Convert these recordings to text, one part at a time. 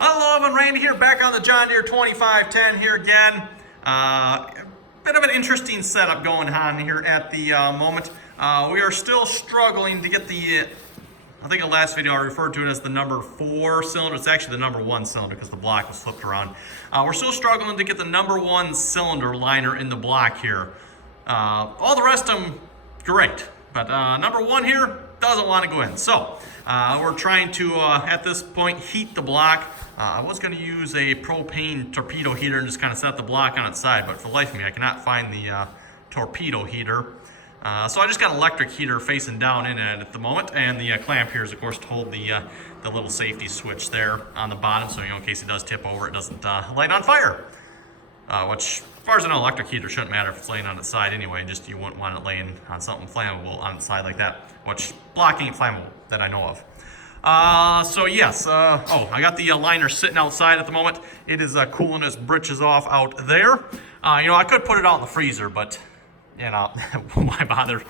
Hello, everyone. Randy here, back on the John Deere 2510 here again. Bit of an interesting setup going on here at the moment. We are still struggling to get the, I think the last video I referred to it as the number 4 cylinder. It's actually the number 1 cylinder because the block was flipped around. We're still struggling to get the number 1 cylinder liner in the block here. All the rest of them, great. But number 1 here doesn't want to go in. So we're trying to, at this point, heat the block. I was going to use a propane torpedo heater and just kind of set the block on its side, but for the life of me, I cannot find the torpedo heater. So I just got an electric heater facing down in it at the moment, and the clamp here is, of course, to hold the little safety switch there on the bottom, so in case it does tip over, it doesn't light on fire. Which, as far as I know, electric heater shouldn't matter if it's laying on its side anyway, just you wouldn't want it laying on something flammable on its side like that, which block ain't flammable that I know of. So yes, I got the liner sitting outside at the moment. It is cooling its britches off out there. I could put it out in the freezer, but why bother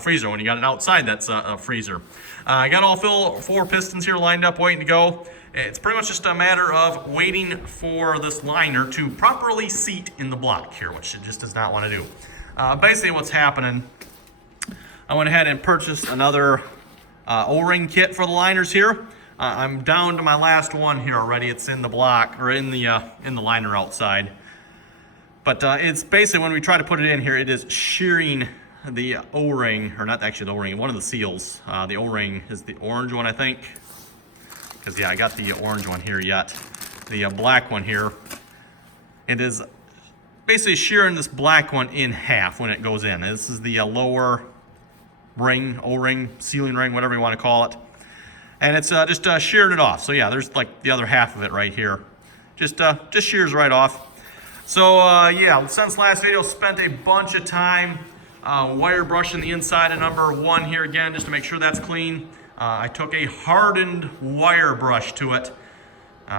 freezer when you got it outside that's a freezer. I got all 4 pistons here lined up waiting to go. It's pretty much just a matter of waiting for this liner to properly seat in the block here, which it just does not want to do. Basically what's happening, I went ahead and purchased another O-ring kit for the liners here. I'm down to my last one here already. It's in the block, or in the liner outside. But it's basically, when we try to put it in here, it is shearing the O-ring, or not actually the O-ring, one of the seals. The O-ring is the orange one, I think. Because I got the orange one here yet. The black one here, it is basically shearing this black one in half when it goes in. This is the lower ring, O-ring, sealing ring, whatever you want to call it. And it's just sheared it off. So yeah, there's like the other half of it right here. Just shears right off. So yeah, since last video, spent a bunch of time wire brushing the inside of number 1 here again, just to make sure that's clean. I took a hardened wire brush to it,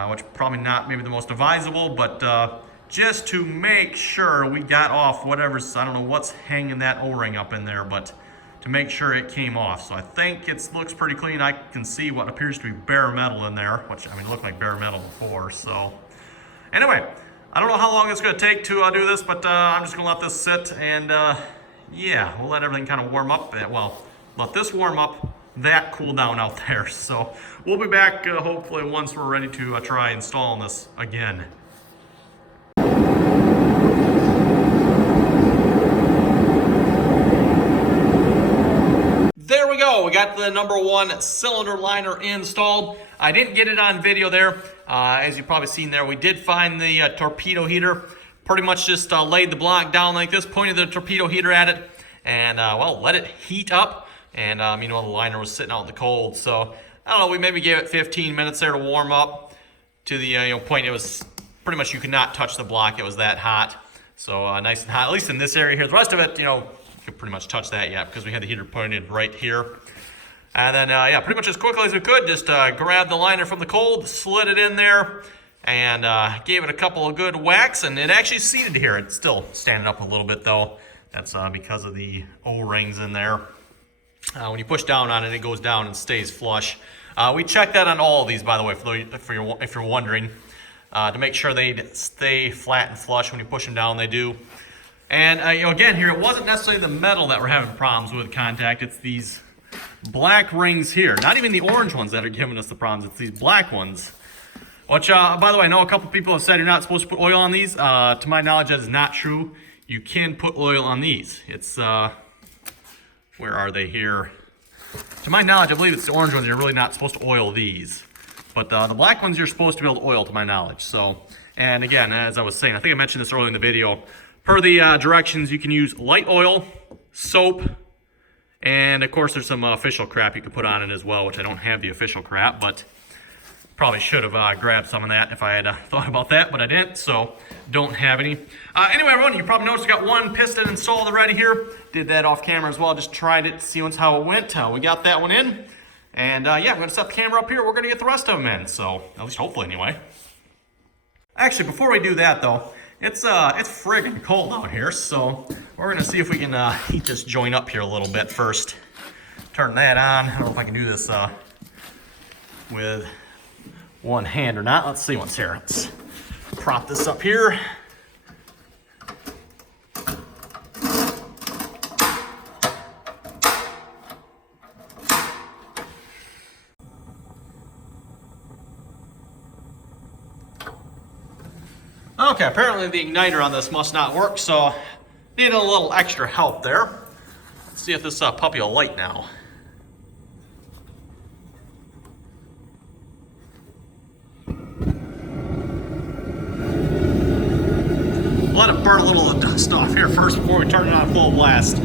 which probably not maybe the most advisable, but just to make sure we got off whatever's, I don't know what's hanging that O-ring up in there, but to make sure it came off. So I think it looks pretty clean. I can see what appears to be bare metal in there, which, I mean, it looked like bare metal before. So anyway, I don't know how long it's going to take to do this, but I'm just going to let this sit, and yeah, we'll let everything kind of warm up. Well, let this warm up, that cool down out there. So we'll be back hopefully once we're ready to try installing this again. There we go. We got the number 1 cylinder liner installed. I didn't get it on video there. As you've probably seen there, we did find the torpedo heater. Pretty much just laid the block down like this, pointed the torpedo heater at it, and well, let it heat up. And meanwhile, the liner was sitting out in the cold. So I don't know, we maybe gave it 15 minutes there to warm up to the point. It was pretty much, you could not touch the block. It was that hot. So nice and hot, at least in this area here. The rest of it, you could pretty much touch that yet because we had the heater pointed right here. And then, yeah, pretty much as quickly as we could, just grabbed the liner from the cold, slid it in there, and gave it a couple of good whacks, and it actually seated here. It's still standing up a little bit, though. That's because of the O-rings in there. When you push down on it, it goes down and stays flush. We checked that on all of these, by the way, if you're wondering, to make sure they stay flat and flush. When you push them down, they do. And again, here, it wasn't necessarily the metal that we're having problems with contact. It's these black rings here. Not even the orange ones that are giving us the problems. It's these black ones. Which, by the way, I know a couple people have said you're not supposed to put oil on these. To my knowledge, that is not true. You can put oil on these. It's, where are they here? To my knowledge, I believe it's the orange ones. You're really not supposed to oil these. But the black ones you're supposed to be able to oil, to my knowledge. So, and again, as I was saying, I think I mentioned this earlier in the video. Per the directions, you can use light oil, soap, and of course there's some official crap you can put on it as well, which I don't have the official crap, but probably should have grabbed some of that if I had thought about that, but I didn't, so don't have any. Anyway, everyone, you probably noticed we got 1 piston installed already here. Did that off camera as well, just tried it to see how it went. We got that one in, and yeah, I'm going to set the camera up here. We're going to get the rest of them in, so at least hopefully anyway. Actually, before we do that though, it's friggin' cold out here, so we're gonna see if we can heat this joint up here a little bit first. Turn that on. I don't know if I can do this with one hand or not. Let's see what's here. Let's prop this up here. Okay, apparently the igniter on this must not work, so need a little extra help there. Let's see if this puppy will light now. Let it burn a little of the dust off here first before we turn it on full blast.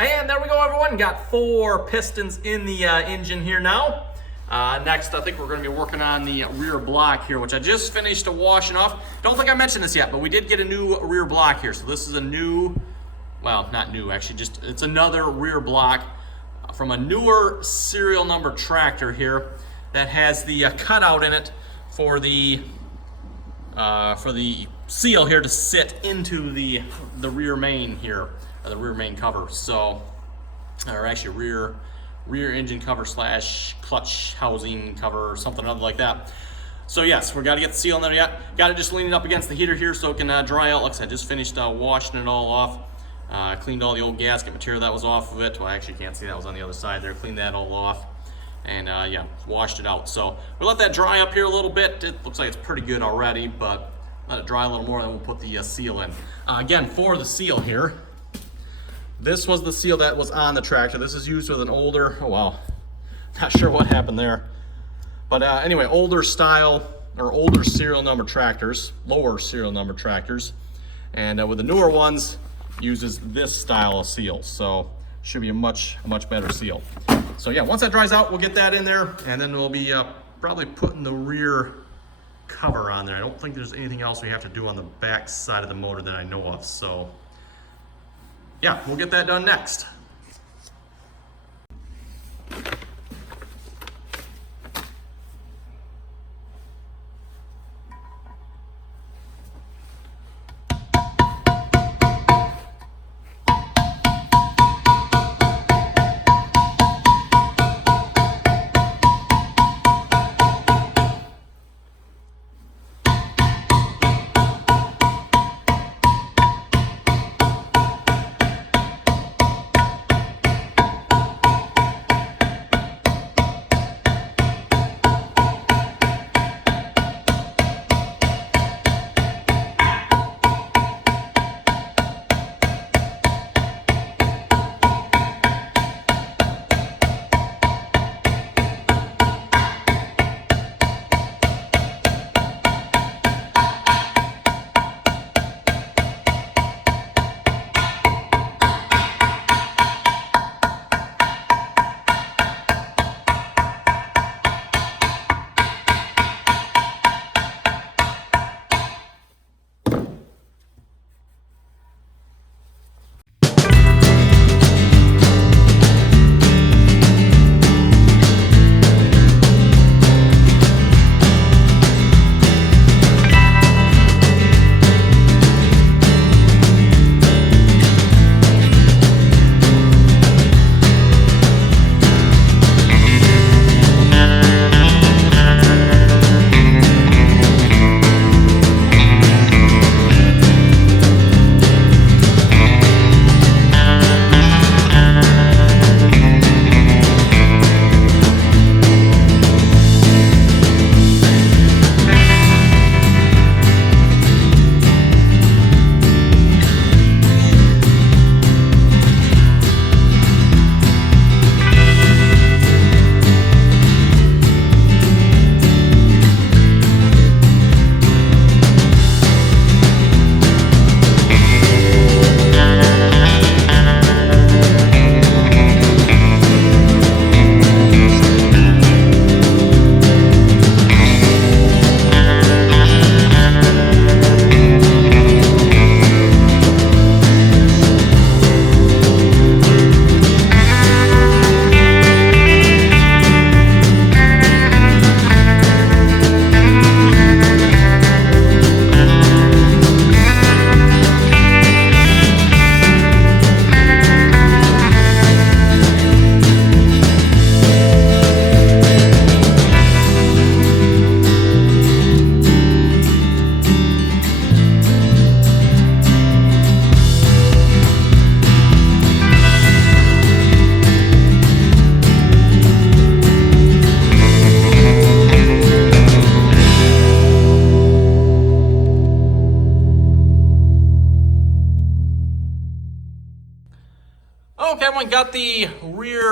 And there we go, everyone. Got 4 pistons in the engine here now. Next, I think we're going to be working on the rear block here, which I just finished washing off. Don't think I mentioned this yet, but we did get a new rear block here. So this is a new, well, not new, actually, just it's another rear block from a newer serial number tractor here that has the cutout in it for the seal here to sit into the rear main here, the rear main cover. So, or actually rear engine cover slash clutch housing cover or something other like that. So yes, we got to get the seal in there yet. Got it just leaning up against the heater here so it can dry out. Like I said, I just finished washing it all off. Cleaned all the old gasket material that was off of it. Well, I actually can't see that was on the other side there. Cleaned that all off. And yeah, washed it out. So we'll let that dry up here a little bit. It looks like it's pretty good already, but let it dry a little more, then we'll put the seal in. Again, for the seal here, this was the seal that was on the tractor. This is used with an older, oh wow, not sure what happened there. But anyway, older style or older serial number tractors, lower serial number tractors. And with the newer ones, uses this style of seal. So should be a much better seal. So yeah, once that dries out, we'll get that in there, and then we'll be probably putting the rear cover on there. I don't think there's anything else we have to do on the back side of the motor that I know of. So yeah, we'll get that done next.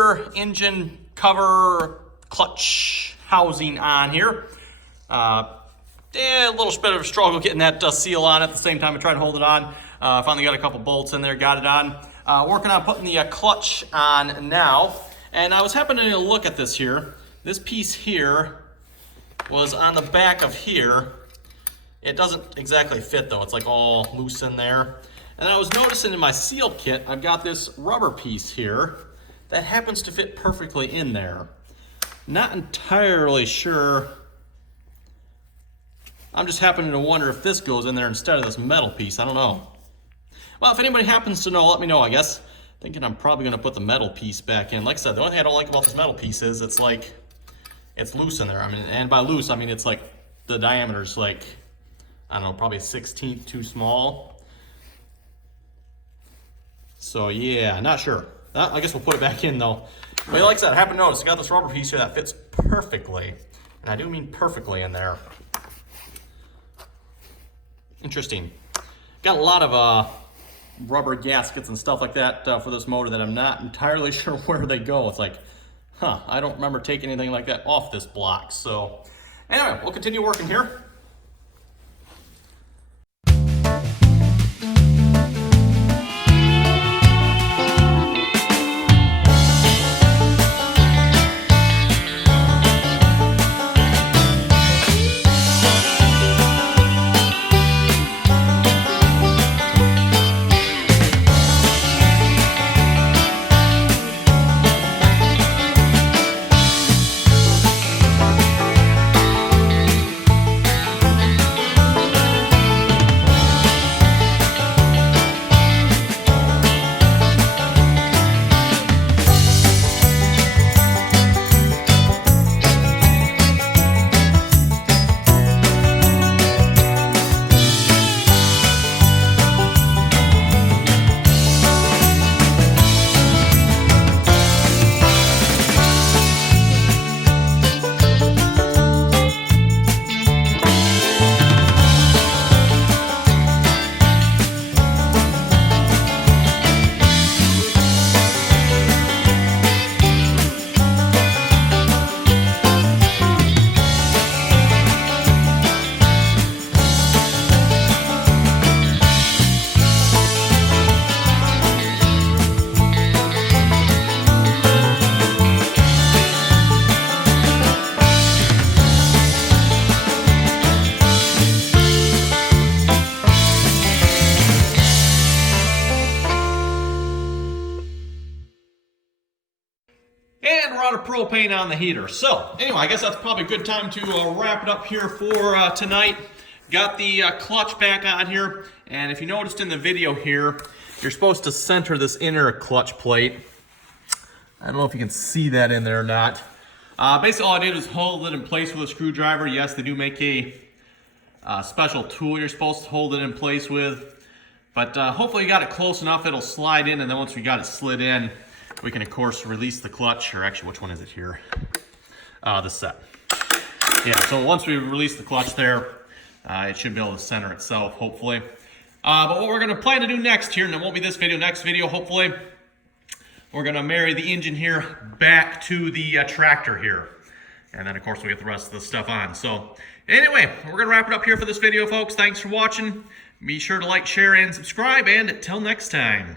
rear engine cover clutch housing on here. A little bit of a struggle getting that seal on at the same time I tried to hold it on. Finally got a couple bolts in there, got it on. Working on putting the clutch on now. And I was happening to look at this here. This piece here was on the back of here. It doesn't exactly fit though. It's like all loose in there. And I was noticing in my seal kit, I've got this rubber piece here that happens to fit perfectly in there. Not entirely sure. I'm just happening to wonder if this goes in there instead of this metal piece. I don't know. Well, if anybody happens to know, let me know, I guess. Thinking I'm probably gonna put the metal piece back in. Like I said, the only thing I don't like about this metal piece is it's like, it's loose in there. I mean, and by loose, I mean it's like the diameter's like, I don't know, probably a 1/16 too small. So yeah, not sure. I guess we'll put it back in though. But like I said, I happen to notice I got this rubber piece here that fits perfectly. And I do mean perfectly in there. Interesting. Got a lot of rubber gaskets and stuff like that for this motor that I'm not entirely sure where they go. It's like, I don't remember taking anything like that off this block. So anyway, we'll continue working here. And we're out of propane on the heater. So anyway, I guess that's probably a good time to wrap it up here for tonight. Got the clutch back on here. And if you noticed in the video here, you're supposed to center this inner clutch plate. I don't know if you can see that in there or not. Basically all I did was hold it in place with a screwdriver. Yes, they do make a special tool you're supposed to hold it in place with. But hopefully you got it close enough it'll slide in, and then once we got it slid in, we can of course release the clutch, or actually which one is it here? The set. Yeah, so once we release the clutch there, it should be able to center itself, hopefully. But what we're gonna plan to do next here, and it won't be this video, next video hopefully, we're gonna marry the engine here back to the tractor here. And then of course we'll get the rest of the stuff on. So anyway, we're gonna wrap it up here for this video, folks. Thanks for watching. Be sure to like, share, and subscribe, and until next time.